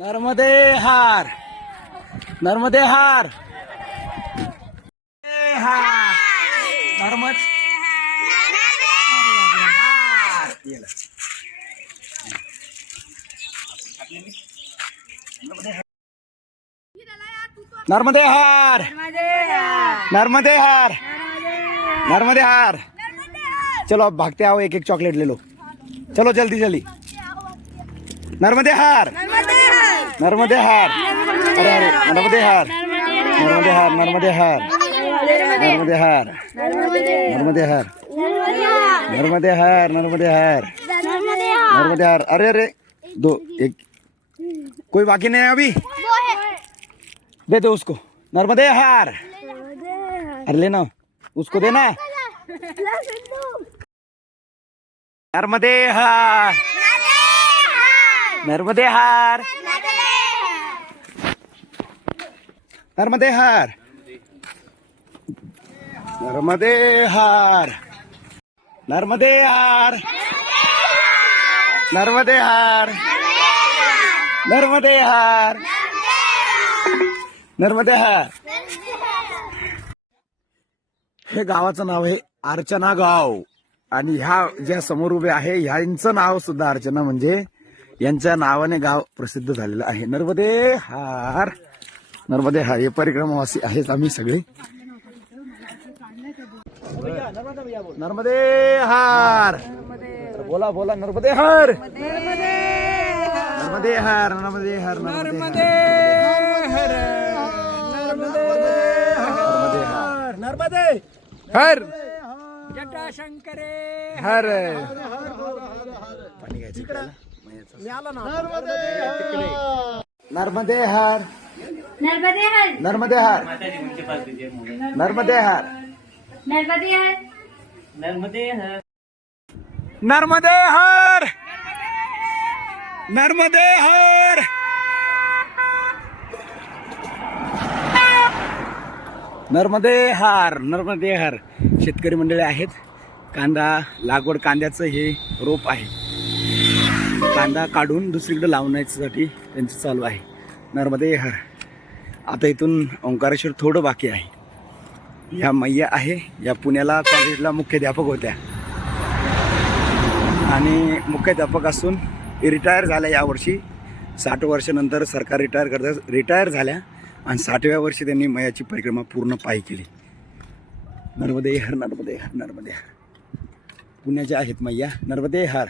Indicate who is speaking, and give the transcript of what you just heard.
Speaker 1: नर्मदे हार. नर्मदे हार. हार. नर्मद. नर्मदे हार. नर्मदे हार. नर्मदे हार. चलो अब भागते आओ एक एक चॉकलेट ले लो. चलो जल्दी जल्दी. नर्मदे हार. नर्मदे हार। अरे अरे, नर्मदे हार। नर्मदे हार नर्मदे हार। नर्मदे हार। नर्मदे हार। नर्मदे हार नर्मदे हार। नर्मदे हार। अरे अरे, दो, एक। कोई बाकी नहीं है अभी? दे दो उसको। नर्मदे हार। अरे, लेना। उसको देना। नर्मदे हार। नर्मदे हार. नर्मदे हार. नर्मदे हार. नर्मदे हार. नर्मदे हार. नर्मदे हार. नर्मदे हार. हे गावाचं नाव आहे अर्चना गाव. आणि ह्या ज्या समोर उभे आहे ह्यांचं नाव सुद्धा अर्चना म्हणजे यांच्या नावाने गाव प्रसिद्ध झालेलं आहे. नर्मदे हार. नर्मदे हार हे परिक्रमावासी आहेत आम्ही सगळे. नर्मदे हार. बोला बोला नर्मदे हार. नर्मदे हार नर्मदे हार नर्मदे हार. नर्मदे हार.
Speaker 2: नर्मदे
Speaker 1: हर.
Speaker 2: जटाशंकरे.
Speaker 1: हर. पाणी घ्यायचं इकडं.
Speaker 2: मिळाला ना
Speaker 1: नर्मदे हार
Speaker 3: नर्मदे हर
Speaker 1: नर्मदे हार नर्मदे हार
Speaker 3: नर्मदे हर
Speaker 1: नर्मदे हार नर्मदे हार नर्मदे हार नर्मदे हार शेतकरी मंडळी आहेत कांदा लागवड कांद्याचं हे रोप आहे कांदा काढून दुसरीकडे लावण्यासाठी त्यांचं चालू आहे. नर्मदे हर. आता इथून ओंकारेश्वर थोडं बाकी आहे. या मैया आहे. या पुण्याला कॉलेजला मुख्याध्यापक होत्या. आणि मुख्याध्यापक असून रिटायर झाल्या यावर्षी. साठ वर्षानंतर सरकार रिटायर करतात रिटायर झाल्या. आणि साठव्या वर्षी त्यांनी मयाची परिक्रमा पूर्ण पायी केली. नर्मदे हर नर्मदे हर नर्मदे हर. पुण्याच्या आहेत मैया नर्मदे हर.